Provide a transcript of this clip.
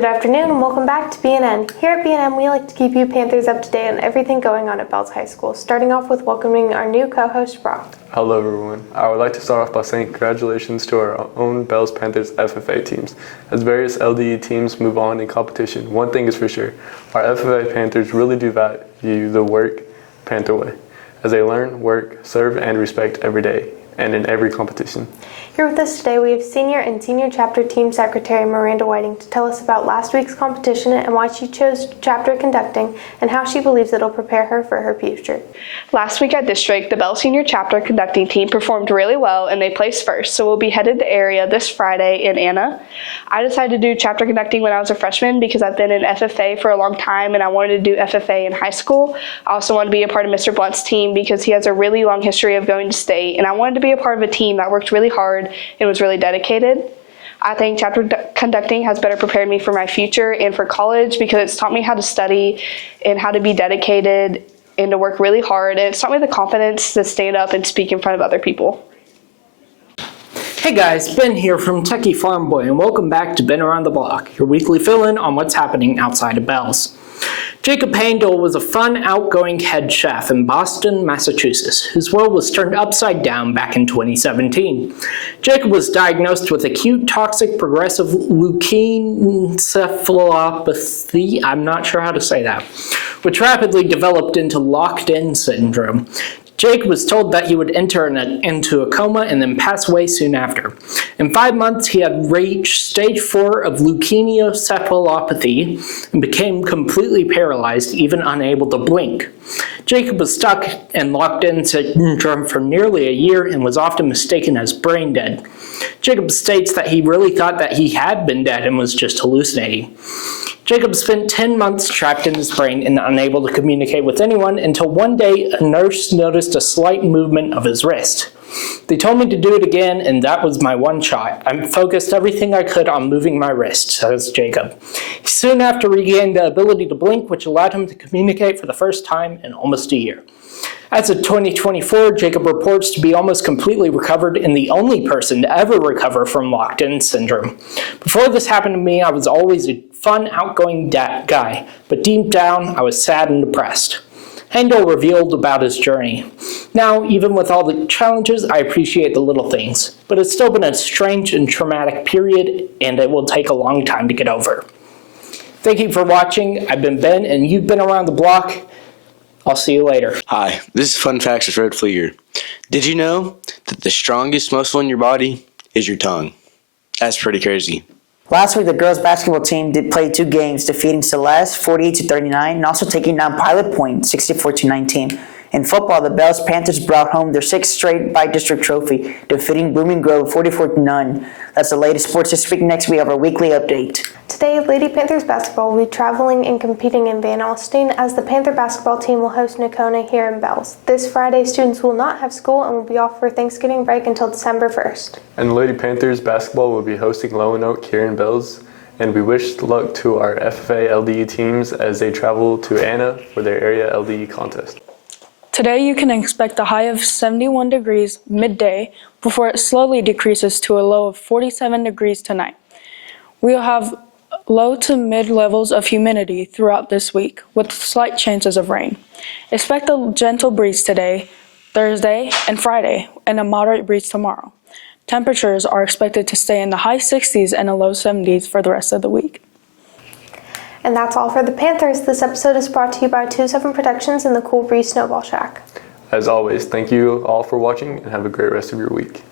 Good afternoon and welcome back to BNN. Here at BNN, we like to keep you Panthers up to date on everything going on at Bells High School, starting off with welcoming our new co-host, Brock. Hello everyone. I would like to start off by saying congratulations to our own Bells Panthers FFA teams. As various LDE teams move on in competition, one thing is for sure, our FFA Panthers really do value the work Panther way, as they learn, work, serve, and respect every day and in every competition. Here with us today, we have Senior and Senior Chapter Team Secretary Miranda Whiting to tell us about last week's competition and why she chose chapter conducting and how she believes it'll prepare her for her future. Last week at District, the Bell Senior Chapter conducting team performed really well and they placed first, so we'll be headed to area this Friday in Anna. I decided to do chapter conducting when I was a freshman because I've been in FFA for a long time and I wanted to do FFA in high school. I also wanted to be a part of Mr. Blunt's team because he has a really long history of going to state, and I wanted to be a part of a team that worked really hard and was really dedicated. I think chapter conducting has better prepared me for my future and for college because it's taught me how to study and how to be dedicated and to work really hard, and it's taught me the confidence to stand up and speak in front of other people. Hey guys, Ben here from Techie Farm Boy, and welcome back to Ben Around the Block, your weekly fill-in on what's happening outside of Bells. Jacob Handel was a fun, outgoing head chef in Boston, Massachusetts, whose world was turned upside down back in 2017. Jacob was diagnosed with acute toxic progressive leukoencephalopathy, I'm not sure how to say that, which rapidly developed into locked-in syndrome. Jake was told that he would enter into a coma and then pass away soon after. In 5 months, he had reached stage 4 of leukoencephalopathy and became completely paralyzed, even unable to blink. Jacob was stuck in locked-in syndrome for nearly a year and was often mistaken as brain dead. Jacob states that he really thought that he had been dead and was just hallucinating. Jacob spent 10 months trapped in his brain and unable to communicate with anyone until one day a nurse noticed a slight movement of his wrist. They told me to do it again, and that was my one shot. I focused everything I could on moving my wrist, says Jacob. He soon after regained the ability to blink, which allowed him to communicate for the first time in almost a year. As of 2024, Jacob reports to be almost completely recovered and the only person to ever recover from locked-in syndrome. Before this happened to me, I was always a fun, outgoing guy, but deep down, I was sad and depressed. Handel revealed about his journey. Now, even with all the challenges, I appreciate the little things, but it's still been a strange and traumatic period, and it will take a long time to get over. Thank you for watching. I've been Ben, and you've been around the block. I'll see you later. Hi, this is Fun Facts with Fred Flieger. Did you know that the strongest muscle in your body is your tongue? That's pretty crazy. Last week, the girls' basketball team did play 2 games, defeating Celeste 48-39 and also taking down Pilot Point 64-19. In football, the Bells Panthers brought home their 6th straight by-district trophy, defeating Blooming Grove 44-0. That's the latest sports this week. Next, we have our weekly update. Today, Lady Panthers basketball will be traveling and competing in Van Alstyne as the Panther basketball team will host Nocona here in Bells. This Friday, students will not have school and will be off for Thanksgiving break until December 1st. And the Lady Panthers basketball will be hosting Lonoke here in Bells. And we wish luck to our FFA LDE teams as they travel to Anna for their area LDE contest. Today you can expect a high of 71 degrees midday before it slowly decreases to a low of 47 degrees tonight. We'll have low to mid levels of humidity throughout this week with slight chances of rain. Expect a gentle breeze today, Thursday, and Friday, and a moderate breeze tomorrow. Temperatures are expected to stay in the high 60s and the low 70s for the rest of the week. And that's all for the Panthers. This episode is brought to you by 2-7 Productions and the Cool Breeze Snowball Shack. As always, thank you all for watching and have a great rest of your week.